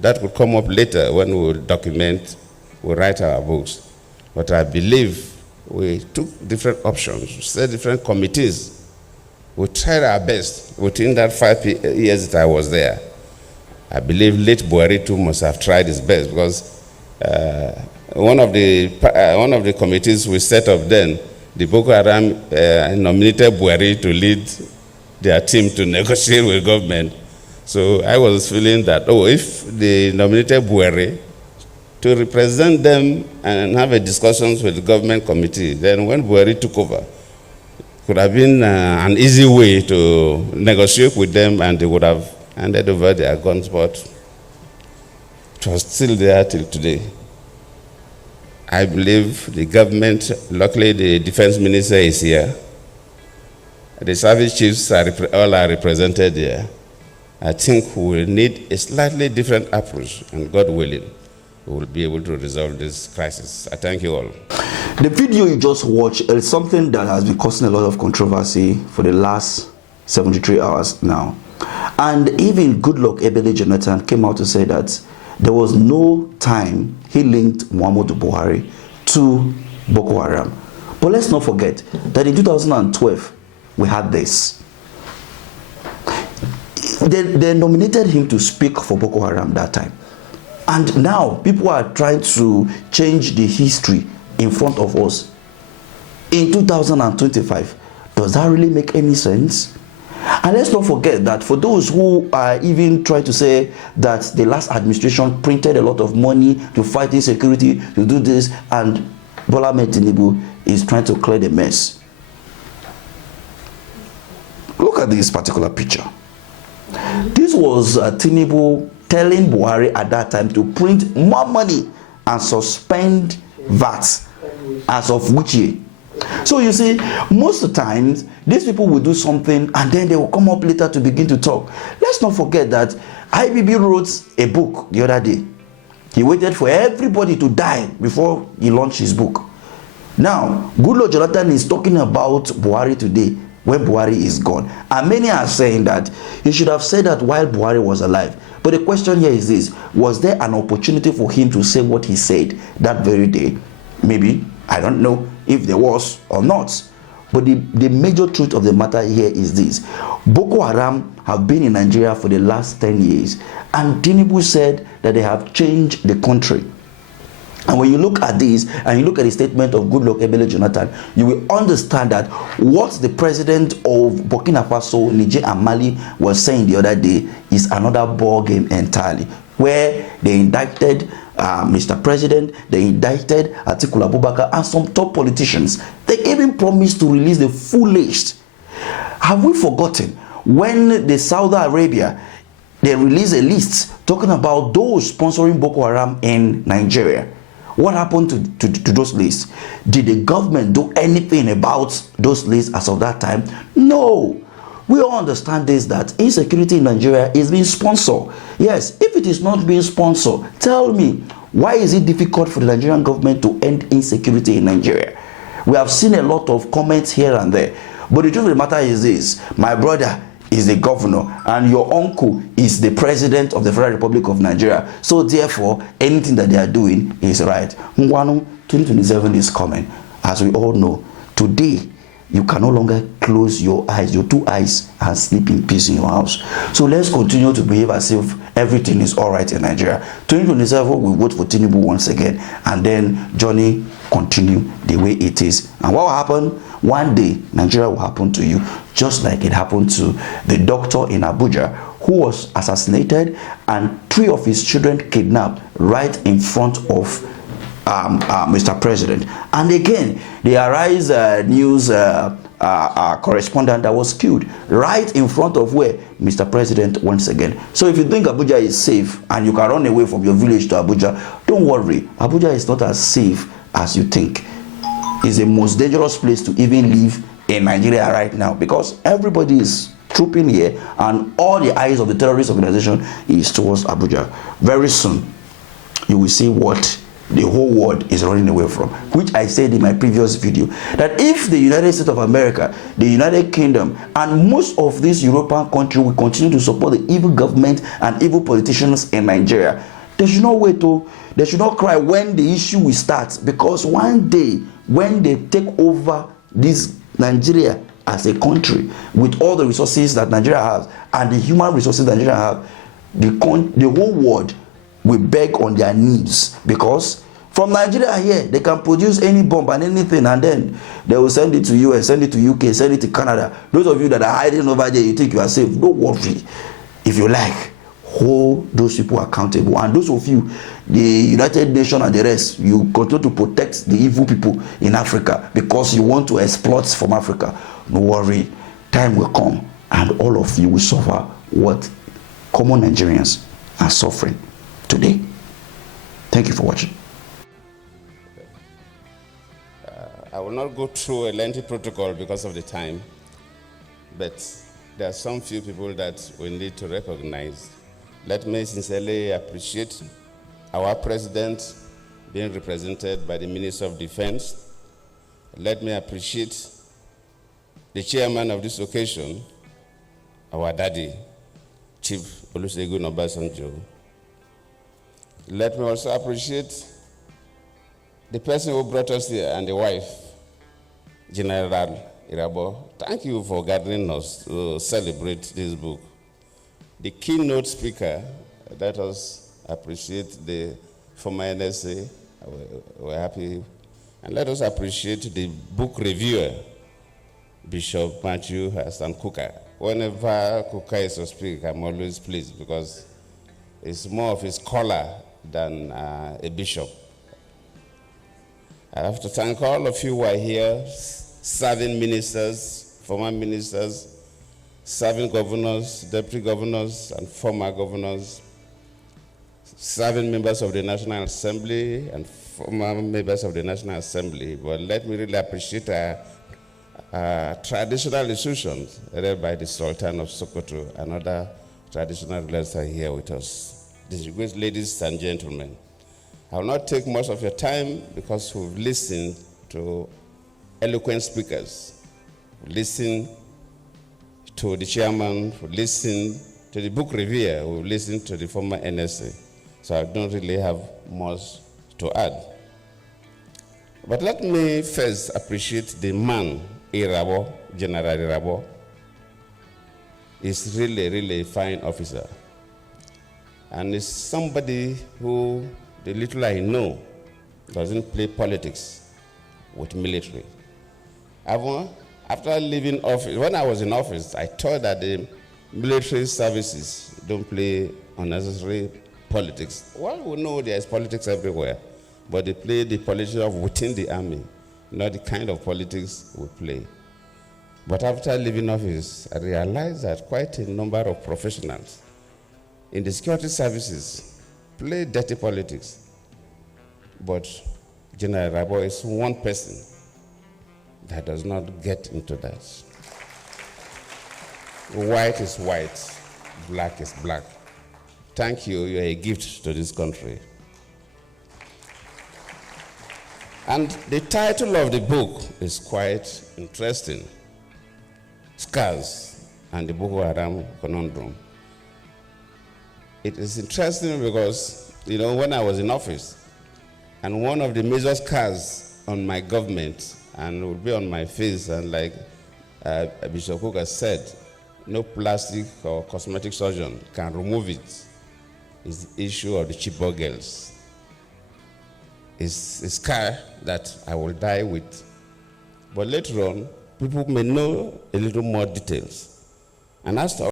That would come up later when we document, we write our books. But I believe we took different options, set different committees. We tried our best within that 5 years that I was there. I believe late Buhari too must have tried his best, because one of the committees we set up then, the Boko Haram nominated Buhari to lead their team to negotiate with government. So I was feeling that, if they nominated Buhari to represent them and have a discussions with the government committee, then when Buhari took over, it could have been an easy way to negotiate with them, and they would have handed over their guns, but it was still there till today. I believe the government, luckily the defense minister is here. The service chiefs all are represented here. I think we will need a slightly different approach, and God willing, we will be able to resolve this crisis. I thank you all. The video you just watched is something that has been causing a lot of controversy for the last 73 hours now. And even Goodluck Ebele Jonathan came out to say that there was no time he linked Muhammadu Buhari to Boko Haram. But let's not forget that in 2012, we had this. They nominated him to speak for Boko Haram that time. And now people are trying to change the history in front of us. In 2025, does that really make any sense? And let's not forget that for those who are even trying to say that the last administration printed a lot of money to fight insecurity, to do this, and Bola Ahmed Tinubu is trying to clear the mess. Look at this particular picture. This was Tinubu telling Buhari at that time to print more money and suspend VAT as of which year. So you see, most of the times, these people will do something and then they will come up later to begin to talk. Let's not forget that IBB wrote a book the other day. He waited for everybody to die before he launched his book. Now, Goodluck Jonathan is talking about Buhari today when Buhari is gone. And many are saying that he should have said that while Buhari was alive. But the question here is this: was there an opportunity for him to say what he said that very day? Maybe. I don't know if there was or not. But the major truth of the matter here is this: Boko Haram have been in Nigeria for the last 10 years. And Tinubu said that they have changed the country. And when you look at this and you look at the statement of Goodluck Ebele Jonathan, you will understand that what the president of Burkina Faso, Niger and Mali was saying the other day is another ball game entirely, where they indicted Mr. President, they indicted Atiku Abubakar and some top politicians. They even promised to release the full list. Have we forgotten when the Saudi Arabia, they released a list talking about those sponsoring Boko Haram in Nigeria? What happened to those lists? Did the government do anything about those lists as of that time? No. We all understand this, that insecurity in Nigeria is being sponsored. Yes, if it is not being sponsored, tell me, why is it difficult for the Nigerian government to end insecurity in Nigeria? We have seen a lot of comments here and there. But the truth of the matter is this: my brother is the governor and your uncle is the president of the Federal Republic of Nigeria. So therefore, anything that they are doing is right. Nwanu, 2027 is coming. As we all know, today, you can no longer close your eyes, your two eyes, and sleep in peace in your house. So let's continue to behave as if everything is all right in Nigeria. 2027, we vote for Tinubu once again, and then journey continue the way it is. And what will happen? One day, Nigeria will happen to you, just like it happened to the doctor in Abuja who was assassinated and 3 of his children kidnapped right in front of Mr. President. And again, the Arise News correspondent that was killed right in front of where Mr. President once again. So if you think Abuja is safe and you can run away from your village to Abuja, don't worry. Abuja is not as safe as you think. It's the most dangerous place to even live in Nigeria right now, because everybody is trooping here and all the eyes of the terrorist organization is towards Abuja. Very soon, you will see what the whole world is running away from, which I said in my previous video, that if the United States of America, the United Kingdom, and most of these European countries will continue to support the evil government and evil politicians in Nigeria, they should not wait they should not cry when the issue will start, because one day when they take over this Nigeria as a country with all the resources that Nigeria has and the human resources that Nigeria have, the whole world will beg on their knees, because from Nigeria here they can produce any bomb and anything, and then they will send it to US, send it to UK, send it to Canada. Those of you that are hiding over there, you think you are safe, don't worry. If you like, hold those people accountable, and those of you, the United Nations and the rest, you continue to protect the evil people in Africa because you want to exploit from Africa. No worry, time will come and all of you will suffer what common Nigerians are suffering today. Thank you for watching. I will not go through a lengthy protocol because of the time, but there are some few people that we need to recognize. Let me sincerely appreciate our president being represented by the Minister of Defense. Let me appreciate the chairman of this occasion, our daddy, Chief Olusegun Obasanjo. Let me also appreciate the person who brought us here and the wife, General Irabor. Thank you for gathering us to celebrate this book. The keynote speaker, let us appreciate the former NSA. We're happy. And let us appreciate the book reviewer, Bishop Matthew Hassan Kuka. Whenever Kuka is to speak, I'm always pleased because it's more of a scholar than a bishop. I have to thank all of you who are here, serving ministers, former ministers, serving governors, deputy governors, and former governors, serving members of the National Assembly and former members of the National Assembly. But let me really appreciate our traditional institutions led by the Sultan of Sokoto and other traditional leaders are here with us. Distinguished ladies and gentlemen, I will not take much of your time because we've listened to eloquent speakers, we've listened to the chairman, we've listened to the book reviewer, we've listened to the former NSA. So I don't really have much to add. But let me first appreciate the man, Irabor, General Irabor. He's really a fine officer. And he's somebody who, the little I know, doesn't play politics with military. After leaving office, when I was in office, I thought that the military services don't play unnecessary politics. Well, we know there's politics everywhere, but they play the politics of within the army, not the kind of politics we play. But after leaving office, I realized that quite a number of professionals in the security services play dirty politics. But General Irabor is one person that does not get into that. White is white, black is black. Thank you, you're a gift to this country. And the title of the book is quite interesting. Scars and the Boko Haram Conundrum. It is interesting because, when I was in office, and one of the major scars on my government, and it would be on my face, and like Bishop Kuka said, no plastic or cosmetic surgeon can remove it, is the issue of the Chibok girls. It's a scar that I will die with. But later on, people may know a little more details. And as to